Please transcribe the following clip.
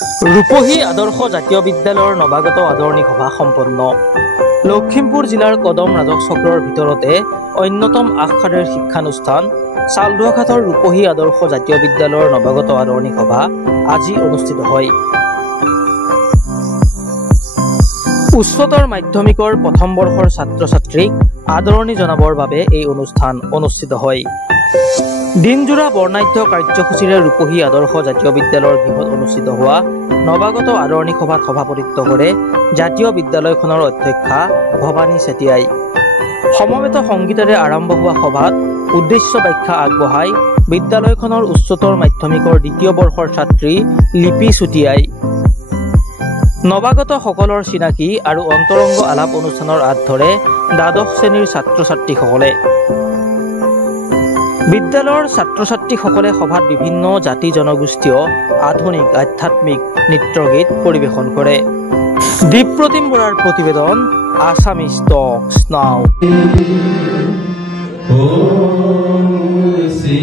ৰূপহী আদৰ্শ জাতীয় বিদ্যালয়ৰ নৱাগত আদৰণি সভা সম্পন্ন। লখিমপুৰ জিলাৰ কদম ৰাজহ চক্ৰৰ ভিতৰতে অন্যতম আগশাৰীৰ শিক্ষানুষ্ঠান চাউলধোৱাঘাটৰ ৰূপহী আদৰ্শ জাতীয় বিদ্যালয়ৰ নৱাগত আদৰণি সভা আজি অনুষ্ঠিত হয়। উচ্চতৰ মাধ্যমিকৰ প্ৰথম বৰ্ষৰ ছাত্ৰ ছাত্ৰীক আদৰণি জনাবৰ বাবে এই অনুষ্ঠান অনুষ্ঠিত হয়। দিনজোৰা বৰ্ণাঢ্য কাৰ্যসূচীৰে ৰূপহী আদৰ্শ জাতীয় বিদ্যালয়ৰ গৃহত অনুষ্ঠিত হোৱা নৱাগত আদৰণি সভাত সভাপতিত্ব কৰে জাতীয় বিদ্যালয়খনৰ অধ্যক্ষা ভৱানী চেতিয়াই। সমবেত সংগীতেৰে আৰম্ভ হোৱা সভাত উদ্দেশ্য ব্যাখ্যা আগবঢ়াই বিদ্যালয়খনৰ উচ্চতৰ মাধ্যমিকৰ দ্বিতীয় বৰ্ষৰ ছাত্ৰী লিপি চুটিয়াই। নৱাগত সকলৰ চিনাকি আৰু অন্তৰংগ আলাপ অনুষ্ঠানৰ আঁত ধৰে দ্বাদশ শ্ৰেণীৰ ছাত্ৰ ছাত্ৰীসকলে। বিদ্যালয়ৰ ছাত্ৰ ছাত্ৰীসকলে সভাত বিভিন্ন জাতি জনগোষ্ঠীয় আধুনিক আধ্যাত্মিক নৃত্যগীত পৰিৱেশন কৰে। দীপ্ৰতিম বৰাৰ প্ৰতিবেদন আছামিজ টক্স নাও। ॐ श्री